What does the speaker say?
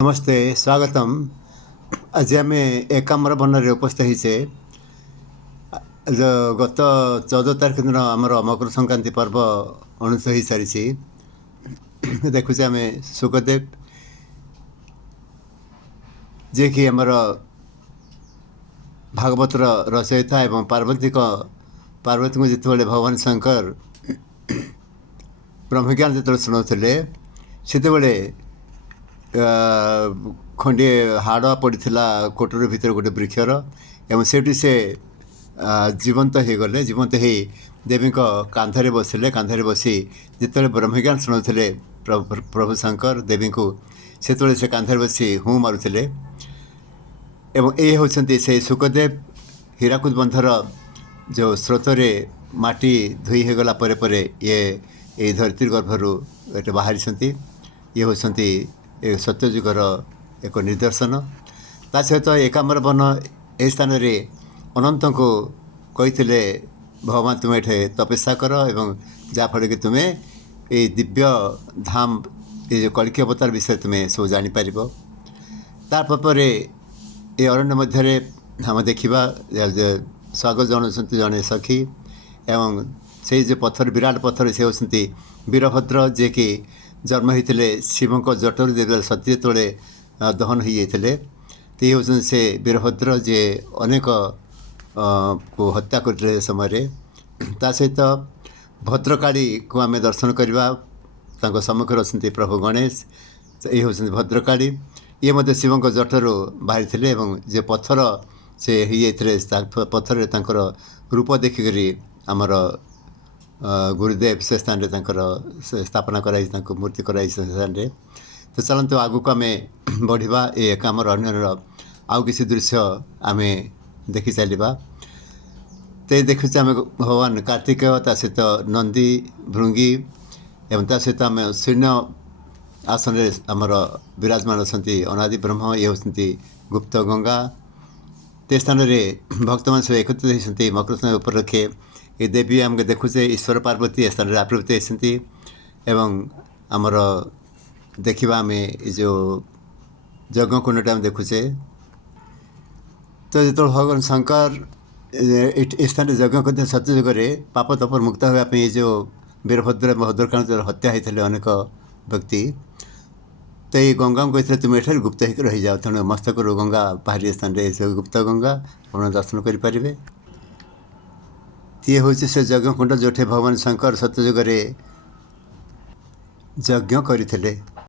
नमस्ते स्वागतम। आज आम एकाम्र बनरे उपस्थित होइछे। गत 14 तारिख दिन आमर मकर संक्रांति पर्व अनुष्ठित हो सारी। देखुचे आम सुखदेव जे कि आमर भागवतर रचयिता एवं पार्वती को जिते भगवान शंकर ब्रह्मज्ञान जो शुणाऊे से खंडे हाड़ पड़ा कोटर भितर गोटे वृक्षर एवं से जीवंत हो गले। जीवंत हो देवी कांधरे बसिले। कांधरे बसी जिते ब्रह्मज्ञान शुणाऊे प्रभु शंकर देवी को से कांधरे बसी हूँ मारुले। एवं ये होती से सुखदेव हीराकुद बंधर जो स्रोतर माटी धोई हो गला परे ये धरती गर्भर बाहरी। ये होती सत्यजुगर एक निदर्शन। ता सहित एकाम्र वन ए स्थान अनंत को कही भगवान तुम्हें ये तपस्या कर एवं जहाँफल कि तुम्हें ये दिव्य धाम ये जो कल्कि अवतार विषय तुम्हें सब जापर। तापर ये अरण्य मध्य आम देखा स्वागत जनाऊँ जड़े सखी एवं से जो पत्थर विराट पत्थर से होती वीरभद्र जे कि जन्म होते शिव को जटर देव सती तले दहन हो जाते। तो ये हूँ से वीरभद्र जे अनेक को हत्या करते समय। ता सहित भद्रकाली को आम दर्शन करवा सम्मुख अच्छा प्रभु गणेश। ये हूँ भद्रकाली। ये मत शिव को जटर बाहरी थे जे पत्थर से हो पत्थर रूप देखिक आमर गुरुदेव से स्थान स्थापना कराई मूर्ति कराई से स्थान। तो चलते आगू को आम बढ़ा ये एकाम्र अरण्यर आउ किसी दृश्य आम देखी चलवा। तो देखुचे आम भगवान कार्तिकेय ता सहित नंदी भृंगी एवं ता सहित आम शून्य आसन आमर विराजमान अच्छा अनादि ब्रह्म। ये होती गुप्त गंगा। ते स्थान भक्त मान सब एकत्रित होती मकर संक्रांति उपलक्षे। ये देवी आमके देखुचे ईश्वर पार्वती स्थान आपूर्त होती एवं आमर देखा आम जो यज्ञ कुंड आम देखुचे। तो जो भगवान शंकर स्थान यज्ञ करते सत्यजुगर पाप तपर मुक्त होगापी जो वीरभद्र भद्रकाल हत्या होते अनेक व्यक्ति। तो ये गंगा को कहते तुम ये गुप्त होकर रही जाओ। तेणु मस्तक गंगा बाहरी स्थान गुप्त गंगा आप दर्शन करें। ये हूँ से यज्ञ कुंड जो भगवान शंकर सत्यजुगर यज्ञ करते।